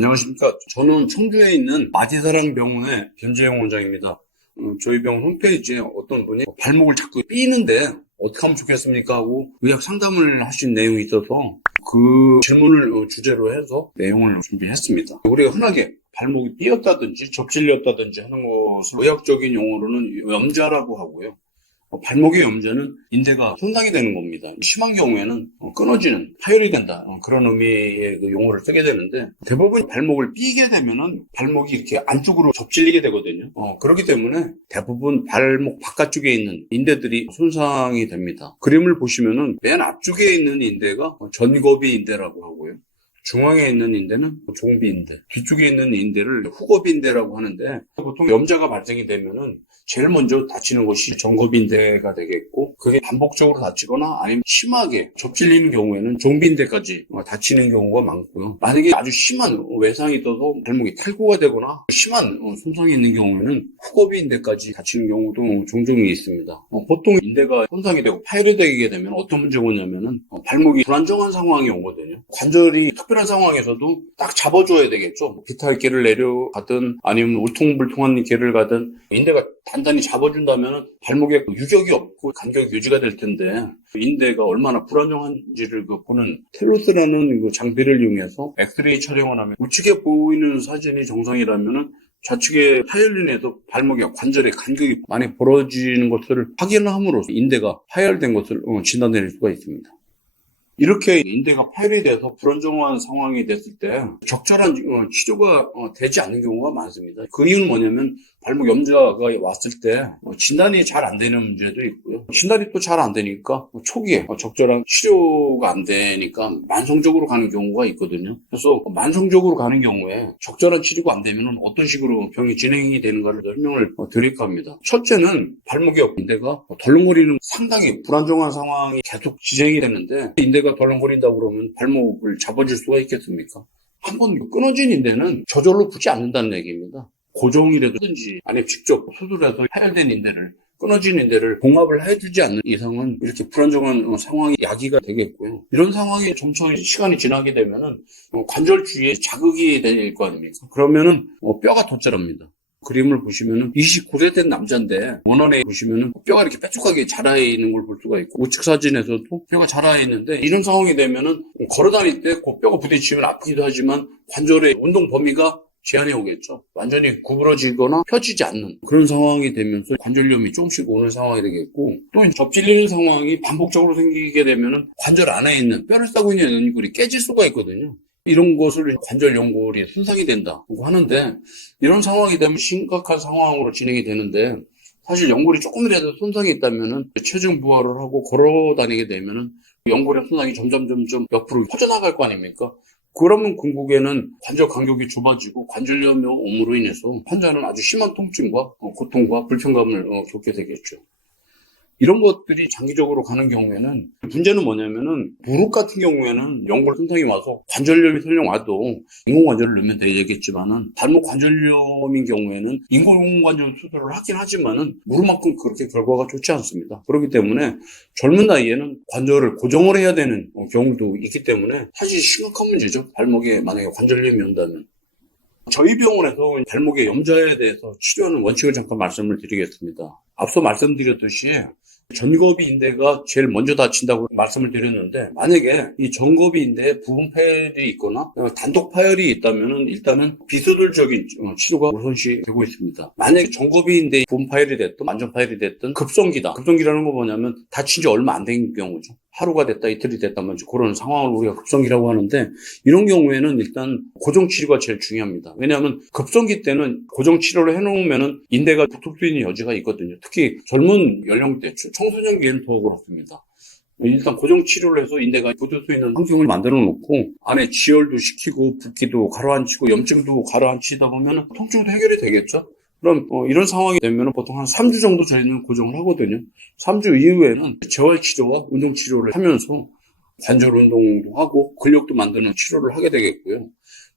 안녕하십니까. 저는 청주에 있는 마디사랑 병원의 변재영 원장입니다. 저희 병원 홈페이지에 어떤 분이 발목을 자꾸 삐는데 어떻게 하면 좋겠습니까? 하고 의학 상담을 하신 내용이 있어서 그 질문을 주제로 해서 내용을 준비했습니다. 우리가 흔하게 발목이 삐었다든지 접질렸다든지 하는 것을 의학적인 용어로는 염자라고 하고요. 발목의 염자는 인대가 손상이 되는 겁니다. 심한 경우에는 끊어지는, 파열이 된다, 그런 의미의 그 용어를 쓰게 되는데, 대부분 발목을 삐게 되면은 발목이 이렇게 안쪽으로 접질리게 되거든요. 그렇기 때문에 대부분 발목 바깥쪽에 있는 인대들이 손상이 됩니다. 그림을 보시면은 맨 앞쪽에 있는 인대가 전거비 인대라고 하고요. 중앙에 있는 인대는 종비 인대, 뒤쪽에 있는 인대를 후거비 인대라고 하는데, 보통 염자가 발생이 되면은 제일 먼저 다치는 것이 전거비 인대가 되겠고, 그게 반복적으로 다치거나 아니면 심하게 접질리는 경우에는 종비 인대까지 다치는 경우가 많고요. 만약에 아주 심한 외상이 있어서 발목이 탈구가 되거나 심한 손상이 있는 경우에는 후거비 인대까지 다치는 경우도 종종 있습니다. 보통 인대가 손상이 되고 파열이 되게 되면 어떤 문제가 오냐면은 발목이 불안정한 상황이 오거든요. 관절이 특별한 상황에서도 딱 잡아줘야 되겠죠. 비탈 길을 내려가든 아니면 울퉁불퉁한 길을 가든 인대가 단단히 잡아준다면 발목에 유격이 없고 간격이 유지가 될 텐데, 인대가 얼마나 불안정한지를 보는 텔로스라는 그 장비를 이용해서 엑스레이 촬영을 하면 우측에 보이는 사진이 정상이라면 좌측에 파열린에서 발목의 관절의 간격이 많이 벌어지는 것을 확인함으로써 인대가 파열된 것을 진단해낼 수가 있습니다. 이렇게 인대가 파열이 돼서 불안정한 상황이 됐을 때 적절한 치료가 되지 않는 경우가 많습니다. 그 이유는 뭐냐면 발목 염자가 왔을 때 진단이 잘 안 되는 문제도 있고요. 진단이 또 잘 안 되니까 초기에 적절한 치료가 안 되니까 만성적으로 가는 경우가 있거든요. 그래서 만성적으로 가는 경우에 적절한 치료가 안 되면 어떤 식으로 병이 진행이 되는가를 설명을 드릴까 합니다. 첫째는 발목의 인대가 덜렁거리는 상당히 불안정한 상황이 계속 진행이 되는데, 인대가 덜렁거린다고 그러면 발목을 잡아줄 수가 있겠습니까? 한번 끊어진 인대는 저절로 붙지 않는다는 얘기입니다. 고정이라든지 아니면 직접 수술해서 파열된 인대를, 끊어진 인대를 봉합을 해주지 않는 이상은 이렇게 불안정한 상황이 야기가 되겠고요. 이런 상황이 점차 시간이 지나게 되면은 관절 주위에 자극이 될 거 아닙니까? 그러면은 뼈가 덧자랍니다. 그림을 보시면은 29세 된 남자인데 원원에 보시면은 뼈가 이렇게 뾰족하게 자라 있는 걸 볼 수가 있고, 우측 사진에서도 뼈가 자라 있는데, 이런 상황이 되면은 걸어 다닐 때 그 뼈가 부딪히면 아프기도 하지만 관절의 운동 범위가 제한이 오겠죠. 완전히 구부러지거나 펴지지 않는 그런 상황이 되면서 관절염이 조금씩 오는 상황이 되겠고, 또 접질리는 상황이 반복적으로 생기게 되면은 관절 안에 있는 뼈를 싸고 있는 연골이 깨질 수가 있거든요. 이런 것을 관절 연골이 손상이 된다고 하는데, 이런 상황이 되면 심각한 상황으로 진행이 되는데, 사실 연골이 조금이라도 손상이 있다면은 체중 부하를 하고 걸어 다니게 되면은 연골의 손상이 점점 옆으로 퍼져나갈 거 아닙니까? 그러면 궁극에는 관절 간격이 좁아지고 관절염으로 인해서 환자는 아주 심한 통증과 고통과 불편감을 겪게 되겠죠. 이런 것들이 장기적으로 가는 경우에는 문제는 뭐냐면은 무릎 같은 경우에는 연골 손상이 와서 관절염이 설령 와도 인공관절을 넣으면 되겠지만은, 발목 관절염인 경우에는 인공관절 수술을 하긴 하지만은 무릎만큼 그렇게 결과가 좋지 않습니다. 그렇기 때문에 젊은 나이에는 관절을 고정을 해야 되는 경우도 있기 때문에 사실 심각한 문제죠. 발목에 만약에 관절염이 온다면. 저희 병원에서 발목의 염자에 대해서 치료하는 원칙을 잠깐 말씀을 드리겠습니다. 앞서 말씀드렸듯이 전거비 인대가 제일 먼저 다친다고 말씀을 드렸는데, 만약에 이 전거비 인대에 부분 파열이 있거나 단독 파열이 있다면 일단은 비수술적인 치료가 우선시 되고 있습니다. 만약에 전거비 인대에 부분 파열이 됐든 완전 파열이 됐든 급성기다. 급성기라는 건 뭐냐면 다친 지 얼마 안 된 경우죠. 하루가 됐다, 이틀이 됐다, 뭐 그런 상황을 우리가 급성기라고 하는데, 이런 경우에는 일단 고정치료가 제일 중요합니다. 왜냐하면 급성기 때는 고정치료를 해놓으면은 인대가 붙을 수 있는 여지가 있거든요. 특히 젊은 연령대, 청소년기에는 더 그렇습니다. 일단 고정치료를 해서 인대가 붙을 수 있는 환경을 만들어 놓고, 안에 지혈도 시키고 붓기도 가라앉히고 염증도 가라앉히다 보면 통증도 해결이 되겠죠. 그럼 이런 상황이 되면 보통 한 3주 정도 저희는 고정을 하거든요. 3주 이후에는 재활치료와 운동치료를 하면서 관절 운동도 하고 근력도 만드는 치료를 하게 되겠고요.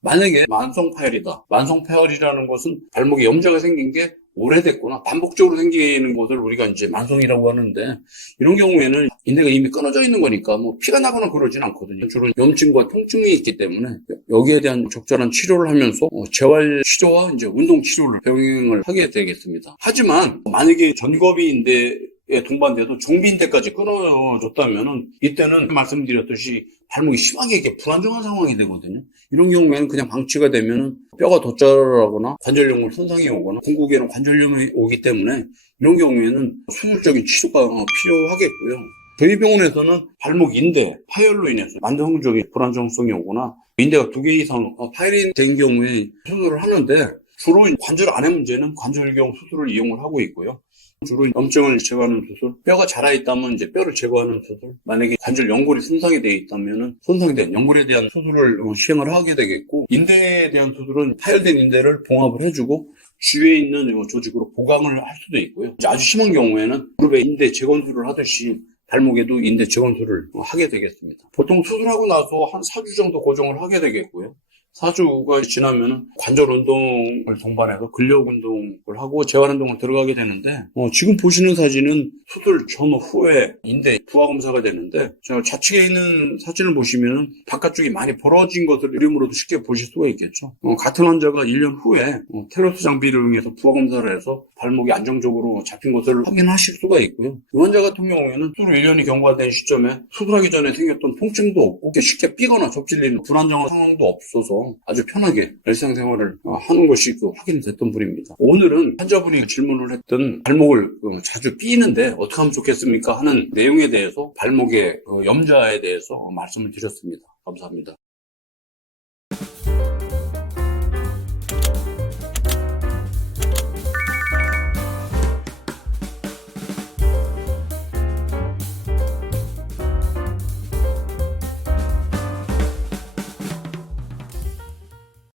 만약에 만성파열이다. 만성파열이라는 것은 발목에 염자가 생긴 게 오래됐거나 반복적으로 생기는 것을 우리가 이제 만성이라고 하는데, 이런 경우에는 인대가 이미 끊어져 있는 거니까 뭐 피가 나거나 그러진 않거든요. 주로 염증과 통증이 있기 때문에 여기에 대한 적절한 치료를 하면서 재활 치료와 이제 운동 치료를 병행을 하게 되겠습니다. 하지만 만약에 전거비 인대에 동반돼도 정비인대까지 끊어졌다면은 이때는 말씀드렸듯이 발목이 심하게 이렇게 불안정한 상황이 되거든요. 이런 경우에는 그냥 방치가 되면은 뼈가 덧자라거나 관절염을 손상이 오거나 궁극에는 관절염이 오기 때문에 이런 경우에는 수술적인 치료가 필요하겠고요. 저희 병원에서는 발목 인대 파열로 인해서 만성적인 불안정성이 오거나 인대가 2개 이상 파열이 된 경우에 수술을 하는데, 주로 관절 안의 문제는 관절경 수술을 이용을 하고 있고요. 주로 염증을 제거하는 수술, 뼈가 자라있다면 이제 뼈를 제거하는 수술, 만약에 관절 연골이 손상이 되어 있다면 손상된 연골에 대한 수술을 시행을 하게 되겠고, 인대에 대한 수술은 파열된 인대를 봉합을 해주고 주위에 있는 조직으로 보강을 할 수도 있고요. 아주 심한 경우에는 무릎에 인대 재건술을 하듯이 발목에도 인대 재건술을 하게 되겠습니다. 보통 수술하고 나서 한 4주 정도 고정을 하게 되겠고요. 4주가 지나면 관절 운동을 동반해서 근력 운동을 하고 재활 운동을 들어가게 되는데, 지금 보시는 사진은 수술 전 후에 인대 부하 검사가 되는데, 제가 좌측에 있는 사진을 보시면 바깥쪽이 많이 벌어진 것을 그림으로도 쉽게 보실 수가 있겠죠. 같은 환자가 1년 후에 텔로스 장비를 이용해서 부하 검사를 해서 발목이 안정적으로 잡힌 것을 확인하실 수가 있고요. 이 환자 같은 경우에는 수술 1년이 경과된 시점에 수술하기 전에 생겼던 통증도 없고 쉽게 삐거나 접질리는 불안정한 상황도 없어서 아주 편하게 일상생활을 하는 것이 확인됐던 분입니다. 오늘은 환자분이 질문을 했던 발목을 자주 삐는데 어떻게 하면 좋겠습니까 하는 내용에 대해서 발목의 염좌에 대해서 말씀을 드렸습니다. 감사합니다.